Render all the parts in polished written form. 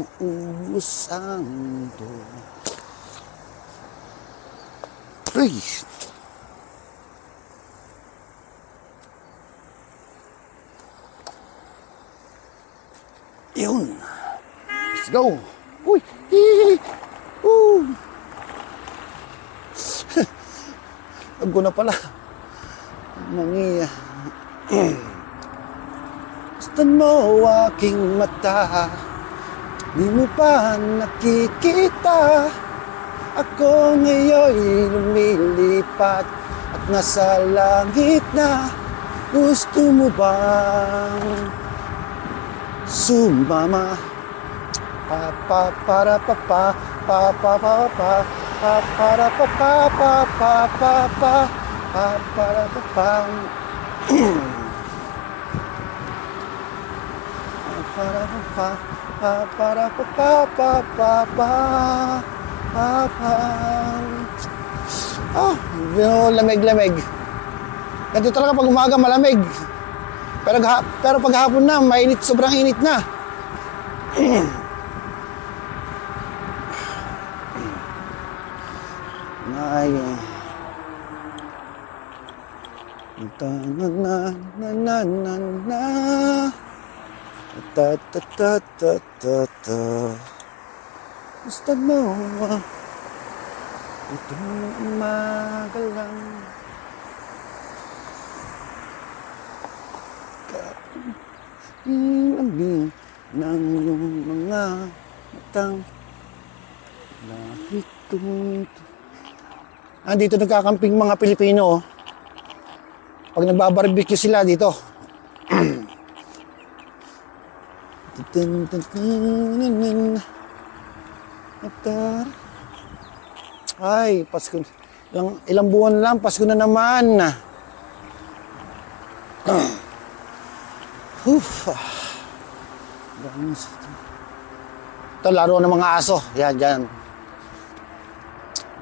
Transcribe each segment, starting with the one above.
maubos ang mundo. Uy! Yun. Let's go. Uy! Hihihi! Aggo na pala. Mami. Gustuhan mo aking mata, di mo pa nakikita. Ako ngayon lumilipat at nasa langit na. Gusto mo bang sumama? Pa pa para pa pa pa pa pa pa pa para pa pa pa pa pa pa pa para pa pa para pa pa para pa pa pa pa pa pa. Oh, lamig-lamig. Ganito talaga pag umaga malamig. Pero pag hapon na, mainit, sobrang init na. Ay. Ta na na na na na na. Ta ta ta ta ta ta. Gusto mo itong umaga lang. Ilambing ng iyong mga matang nakitong. Dito nagkakamping mga Pilipino. Pag nagbabarbecue sila dito. Ay, Pasko. Ilang buwan lang, Pasko na naman. Ito, laruan ng mga aso. Yan, dyan.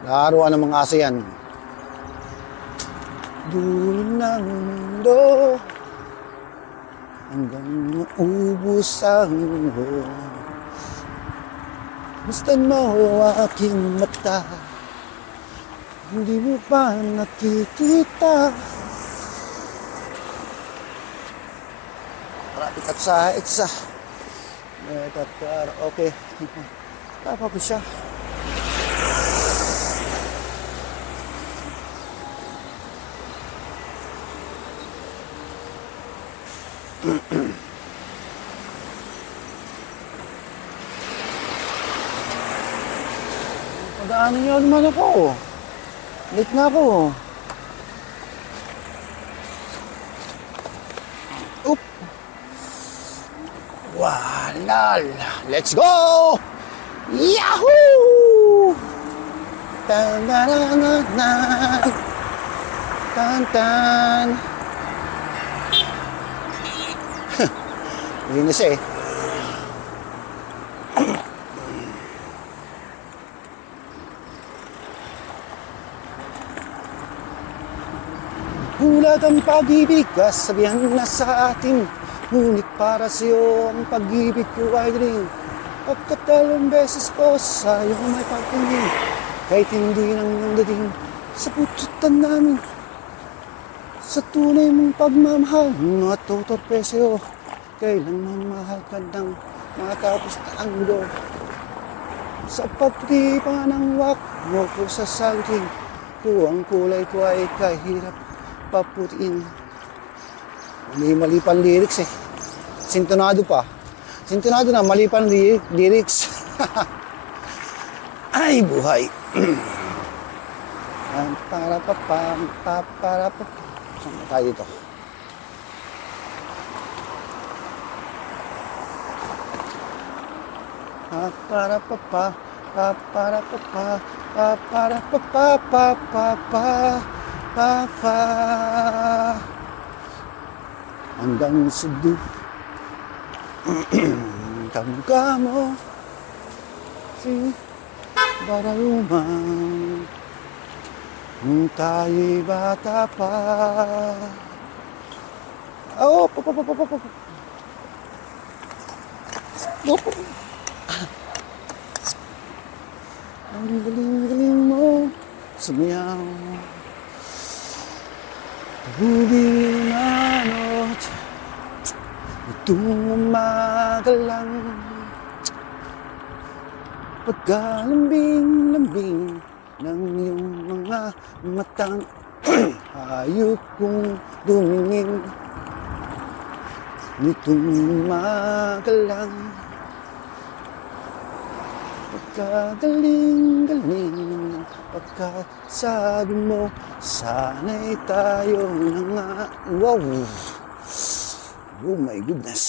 Laruan ng mga aso yan. Dulo ng mundo hanggang maubos ang mundo. Gustuhan mo aking mata, hindi mo pa nakikita. Rapit at sa itsa. Okay. Tapa ko siya. Padaanin niyo naman ako. Late na ako. Oop. Walal. Let's go! Yahoo! Tan-tan-tan-tan. Tan-tan. Linis eh. Hulag ang pag-ibig, kasabihan na sa atin. Ngunit para sa'yo ang pag-ibig ko ay rin. Pagkatalong beses ko sa'yo may pagtingin. Kahit hindi nang iyong dating sa pututan namin. Sa tunay mong pagmamahal, matutorpe sa'yo. Kailanman mahal ka ng matapos na ang mundo. Sa pagtipa ng wak mo ko sa saging, kung ang kulay ko ay kahirap paputiin. Mali pa ang lyrics eh. Sintonado pa. Sintonado na, mali pa ang lyrics. Ay, buhay. Para pa para pa. Saan tayo dito? Para pa para pa para pa hanggang sudo. Kamu si baralumang tayo'y bata pa. Oh, sumayaw. Huli manot, itong umaga lang. Pagkalambing-lambing ng iyong mga matang hayop kong dumingin. Nitong umaga lang. Pagkagaling-galing ng pagkasabi mo, sana'y tayo na nga. Wow! Oh my goodness!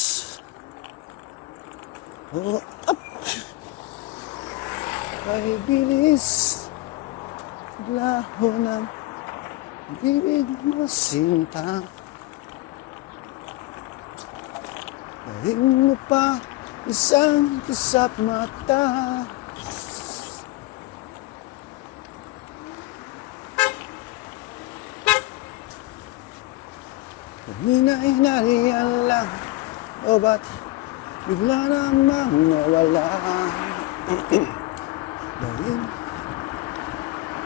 Oh, up! Kay bilis, laho ng bibig mo sinta. Daing mo pa isang kisap mata. Kanina'y nariyan lang, o ba't bigla namang nawala? Daing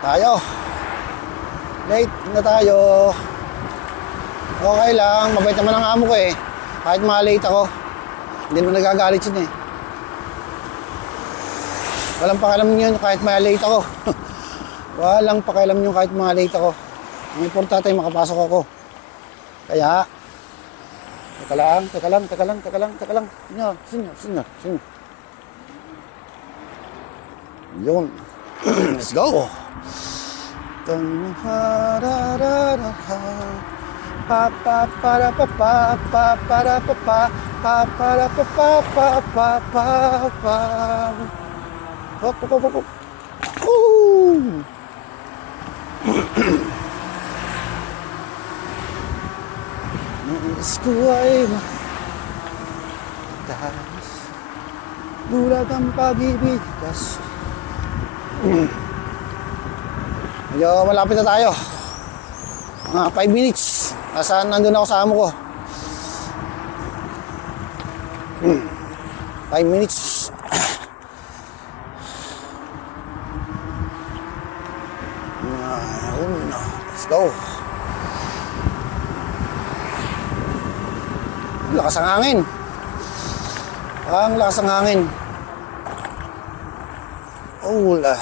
tayo, late na tayo. Okay lang, mabait naman ang amo ko eh. Kahit late ako, hindi naman nagagalit yun eh. Walang pakialam yun kahit late ako. Walang pakialam yun kahit late ako. Ang importante ay makapasok ako. Kaya, teka lang. Sinyo. Yun. Let's go. Pa pa para pa pa pa para pa pa pa para pa pa pa pa pa pa. Hop. Nais ko ay mataas, bulag ang pag-ibig kas. Medyo malapit na tayo. Mga 5 minutes. Nasaan nandun ako sa amo ko. 5 minutes. Let's go. Lakas ang hangin. Ang lakas ang hangin. Hula.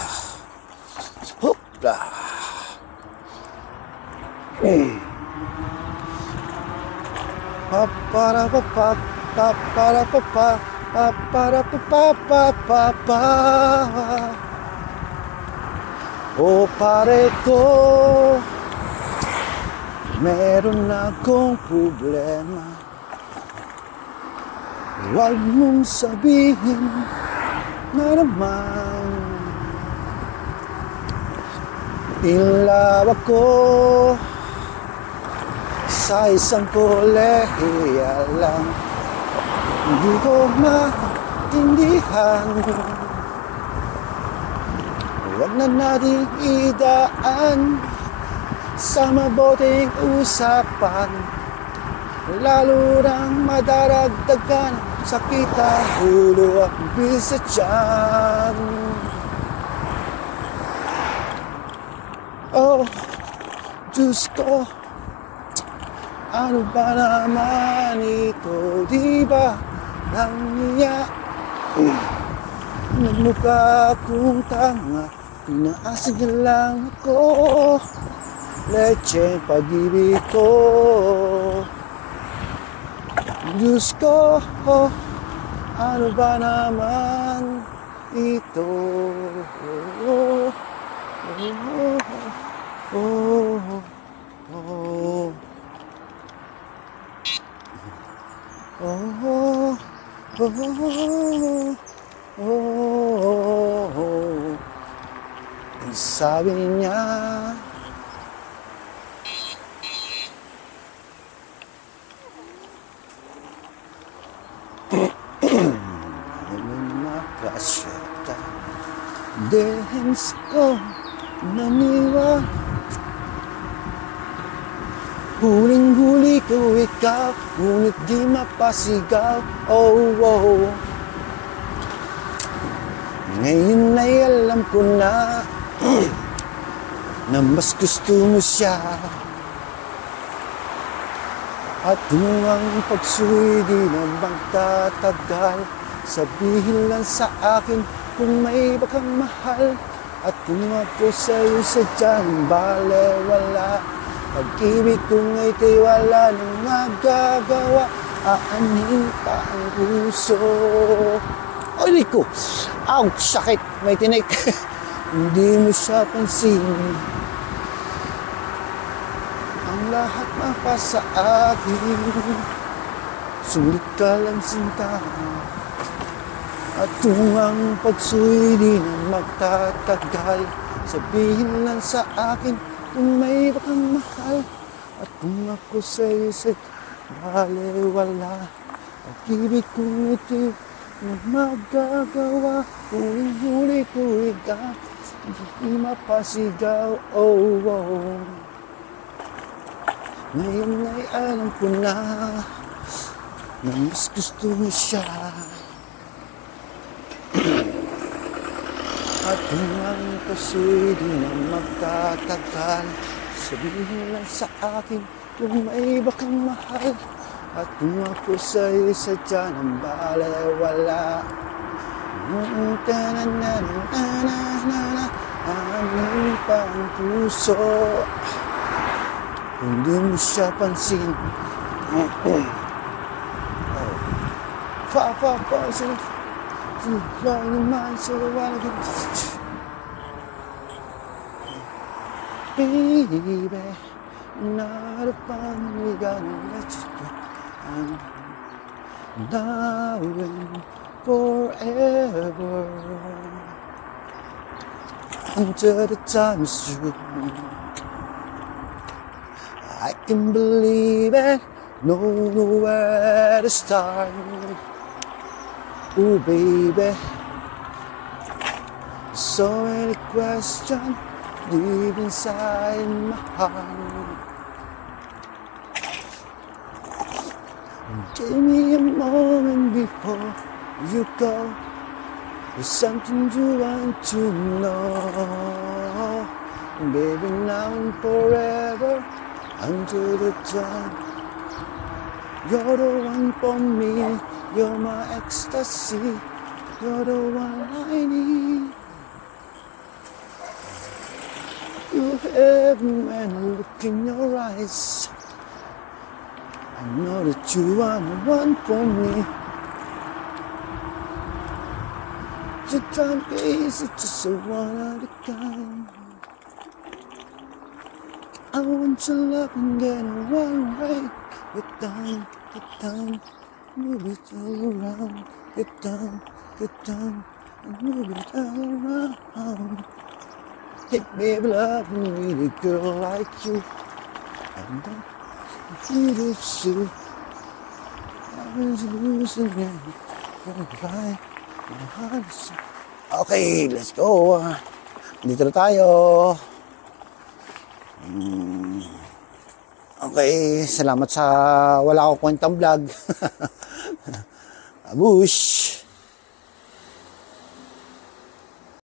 Hopla. Para pa pa para pa pa para pa pa pa. O pare ko, meron akong problema. Huwag mong sabihin na naman inlawak ko sa isang kolehiya lang. Hindi ko maintindihan. Huwag na natin idaan sa mabuting usapan, lalo nang madaragdagan sakit ang ulo at bisa tiyan. Oh, Diyos ko, ano ba naman ito? Di ba nangyaya? Nagmukha akong tanga, pinaasig na lang ako. Leche pag-ibig ko. Diyos ko, ano ba naman ito? Sabi niya, nakasya dehens ko naniwa. Huling-huli ko ikaw, ngunit di mapasigaw. Oh. Ngayon ay alam ko na na mas gusto mo siya. At kung ang pagsuy di na magtatagal, sabihin lang sa akin kung may iba kang mahal. At kung ako sa'yo sadyang balewala, pag-ibig kong ito'y wala nang magagawa, aanin pa ang puso. Ay, ko! Ouch! Sakit! May tinik! Hindi mo siya pansin. Ang lahat mapa sa akin, sulit ka lang sinta. At kung ang pagsuy di na magtatagal, sabihin lang sa akin kung may iba kang mahal. At kung ako sa'yo balewala, pag-ibig kong ito'y magagawa. Huling-huli ko ikaw, hindi mapasigaw. Oh, oh. Ngayon ay alam ko na mas gusto mo siya. At kung ang pagsuy di na magtatagal, sabihin lang sa akin kung may iba kang mahal. At kung ako sa'yo sadya ng balewala, amin pa ang puso. Hindi mo siya pansin. Sila naman sila wala ganito. Baby, not a fun, we gotta let you go. Now and forever, until the time is through. I can believe it, know where to start. Oh baby, so many questions deep inside my heart. Give me a moment before you go. There's something you want to know, baby, now and forever, until the time. You're the one for me, you're my ecstasy, you're the one I need. You have me when I look in your eyes. I know that you are the one for me. Your time is just a one of a kind. I want your love and get it one way. Get down, move it all around. Get down, and move it all around. Hey baby, love me, a girl like you. And don't need it too. I was losing it. Okay, let's go. Dito na tayo. Okay, salamat sa wala ko kwentang vlog. Abush!